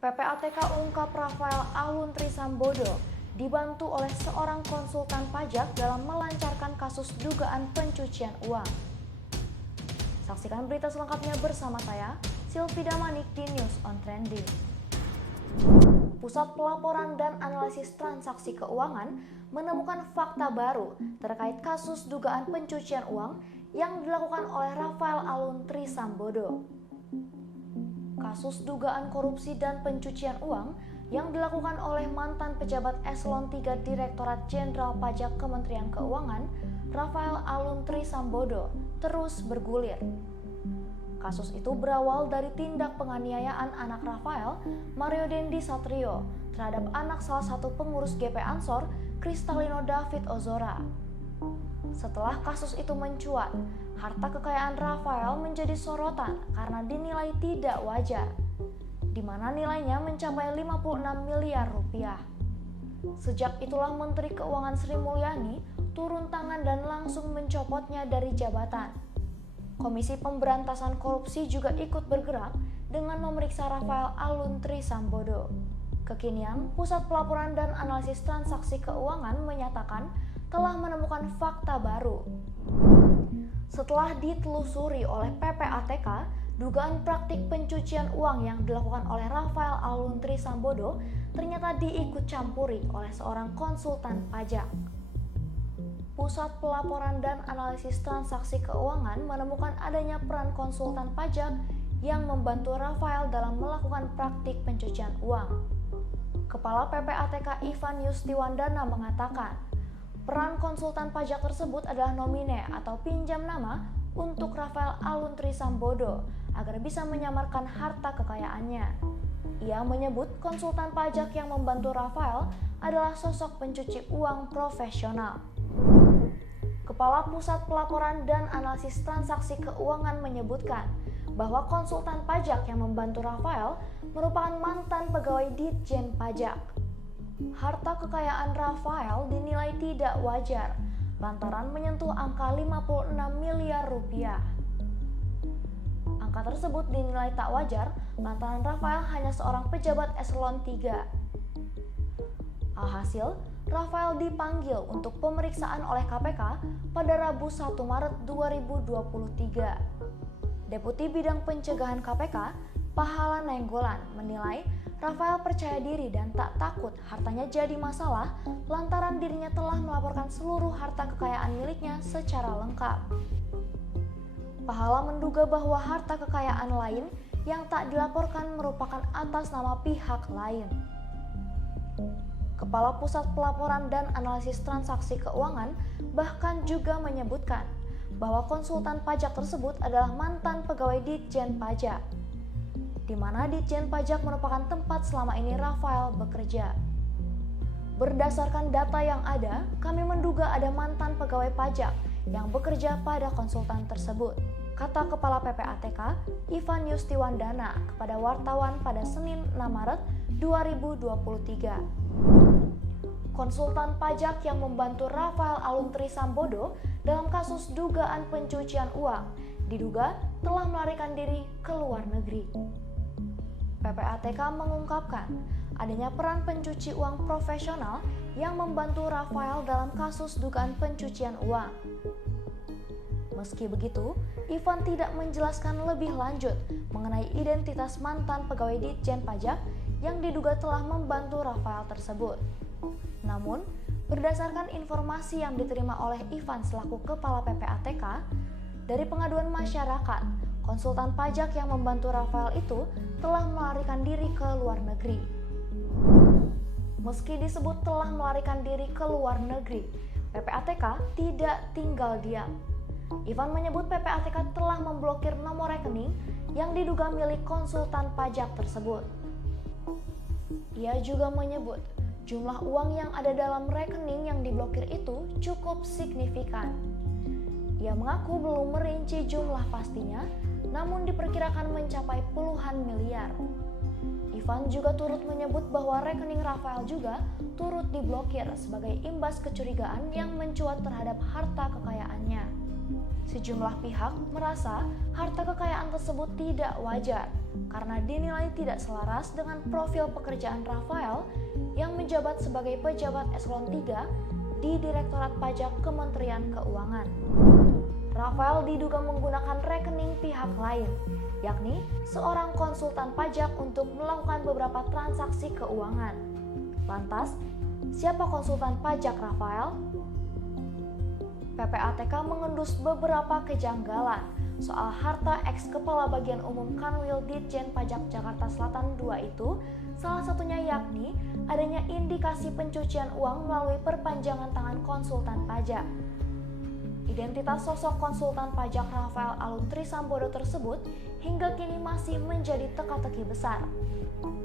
PPATK ungkap Rafael Alun Trisambodo dibantu oleh seorang konsultan pajak dalam melancarkan kasus dugaan pencucian uang. Saksikan berita selengkapnya bersama saya, Sylvida Manik di News on Trending. Pusat Pelaporan dan Analisis Transaksi Keuangan menemukan fakta baru terkait kasus dugaan pencucian uang yang dilakukan oleh Rafael Alun Trisambodo. Kasus dugaan korupsi dan pencucian uang yang dilakukan oleh mantan pejabat Eselon 3 Direktorat Jenderal Pajak Kementerian Keuangan, Rafael Alun Trisambodo, terus bergulir. Kasus itu berawal dari tindak penganiayaan anak Rafael, Mario Dendi Satrio, terhadap anak salah satu pengurus GP Ansor, Kristalino David Ozora. Setelah kasus itu mencuat, harta kekayaan Rafael menjadi sorotan karena dinilai tidak wajar, di mana nilainya mencapai 56 miliar rupiah. Sejak itulah Menteri Keuangan Sri Mulyani turun tangan dan langsung mencopotnya dari jabatan. Komisi Pemberantasan Korupsi juga ikut bergerak dengan memeriksa Rafael Alun Trisambodo. Kekinian, Pusat Pelaporan dan Analisis Transaksi Keuangan menyatakan telah menemukan fakta baru. Setelah ditelusuri oleh PPATK, dugaan praktik pencucian uang yang dilakukan oleh Rafael Alun Trisambodo ternyata diikut campuri oleh seorang konsultan pajak. Pusat Pelaporan dan Analisis Transaksi Keuangan menemukan adanya peran konsultan pajak yang membantu Rafael dalam melakukan praktik pencucian uang. Kepala PPATK Ivan Yustiwandana mengatakan, peran konsultan pajak tersebut adalah nomine atau pinjam nama untuk Rafael Alun Trisambodo agar bisa menyamarkan harta kekayaannya. Ia menyebut konsultan pajak yang membantu Rafael adalah sosok pencuci uang profesional. Kepala Pusat Pelaporan dan Analisis Transaksi Keuangan menyebutkan bahwa konsultan pajak yang membantu Rafael merupakan mantan pegawai Ditjen Pajak. Harta kekayaan Rafael dinilai tidak wajar lantaran menyentuh angka 56 miliar rupiah. Angka tersebut dinilai tak wajar lantaran Rafael hanya seorang pejabat Eselon 3. Alhasil, Rafael dipanggil untuk pemeriksaan oleh KPK pada Rabu 1 Maret 2023. Deputi Bidang Pencegahan KPK, Pahala Nainggolan, menilai Rafael percaya diri dan tak takut hartanya jadi masalah lantaran dirinya telah melaporkan seluruh harta kekayaan miliknya secara lengkap. Pahala menduga bahwa harta kekayaan lain yang tak dilaporkan merupakan atas nama pihak lain. Kepala Pusat Pelaporan dan Analisis Transaksi Keuangan bahkan juga menyebutkan bahwa konsultan pajak tersebut adalah mantan pegawai Ditjen Pajak, di mana Ditjen Pajak merupakan tempat selama ini Rafael bekerja. Berdasarkan data yang ada, kami menduga ada mantan pegawai pajak yang bekerja pada konsultan tersebut, kata Kepala PPATK Ivan Yustiwandana kepada wartawan pada Senin 6 Maret 2023. Konsultan pajak yang membantu Rafael Alun Trisambodo dalam kasus dugaan pencucian uang diduga telah melarikan diri ke luar negeri. PPATK mengungkapkan adanya peran pencuci uang profesional yang membantu Rafael dalam kasus dugaan pencucian uang. Meski begitu, Ivan tidak menjelaskan lebih lanjut mengenai identitas mantan pegawai Ditjen Pajak yang diduga telah membantu Rafael tersebut. Namun, berdasarkan informasi yang diterima oleh Ivan selaku Kepala PPATK, dari pengaduan masyarakat, konsultan pajak yang membantu Rafael itu telah melarikan diri ke luar negeri. Meski disebut telah melarikan diri ke luar negeri, PPATK tidak tinggal diam. Ivan menyebut PPATK telah memblokir nomor rekening yang diduga milik konsultan pajak tersebut. Ia juga menyebut jumlah uang yang ada dalam rekening yang diblokir itu cukup signifikan. Ia mengaku belum merinci jumlah pastinya, namun diperkirakan mencapai puluhan miliar. Ivan juga turut menyebut bahwa rekening Rafael juga turut diblokir sebagai imbas kecurigaan yang mencuat terhadap harta kekayaannya. Sejumlah pihak merasa harta kekayaan tersebut tidak wajar karena dinilai tidak selaras dengan profil pekerjaan Rafael yang menjabat sebagai pejabat eselon 3 di Direktorat Pajak Kementerian Keuangan. Rafael diduga menggunakan rekening pihak lain, yakni seorang konsultan pajak untuk melakukan beberapa transaksi keuangan. Lantas, siapa konsultan pajak Rafael? PPATK mengendus beberapa kejanggalan soal harta ex-Kepala Bagian Umum Kanwil Ditjen Pajak Jakarta Selatan II itu, salah satunya yakni adanya indikasi pencucian uang melalui perpanjangan tangan konsultan pajak. Identitas sosok konsultan pajak Rafael Alun Trisambodo tersebut hingga kini masih menjadi teka-teki besar.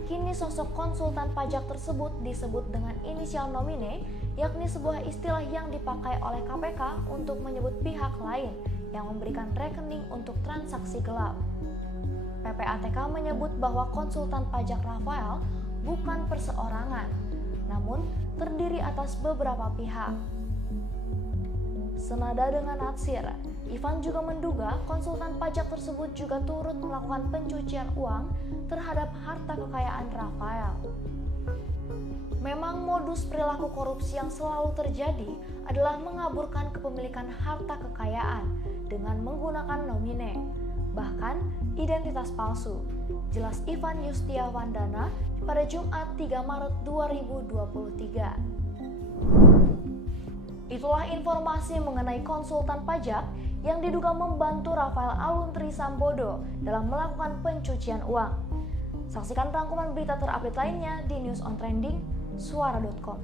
Kini sosok konsultan pajak tersebut disebut dengan inisial nomine, yakni sebuah istilah yang dipakai oleh KPK untuk menyebut pihak lain yang memberikan rekening untuk transaksi gelap. PPATK menyebut bahwa konsultan pajak Rafael bukan perseorangan, namun terdiri atas beberapa pihak. Senada dengan Natsir, Ivan juga menduga konsultan pajak tersebut juga turut melakukan pencucian uang terhadap harta kekayaan Rafael. Memang modus perilaku korupsi yang selalu terjadi adalah mengaburkan kepemilikan harta kekayaan dengan menggunakan nomine, bahkan identitas palsu. Jelas Ivan Yustiawandana pada Jumat 3 Maret 2023. Itulah informasi mengenai konsultan pajak yang diduga membantu Rafael Alun Trisambodo dalam melakukan pencucian uang. Saksikan rangkuman berita terupdate lainnya di News on Trending, suara.com.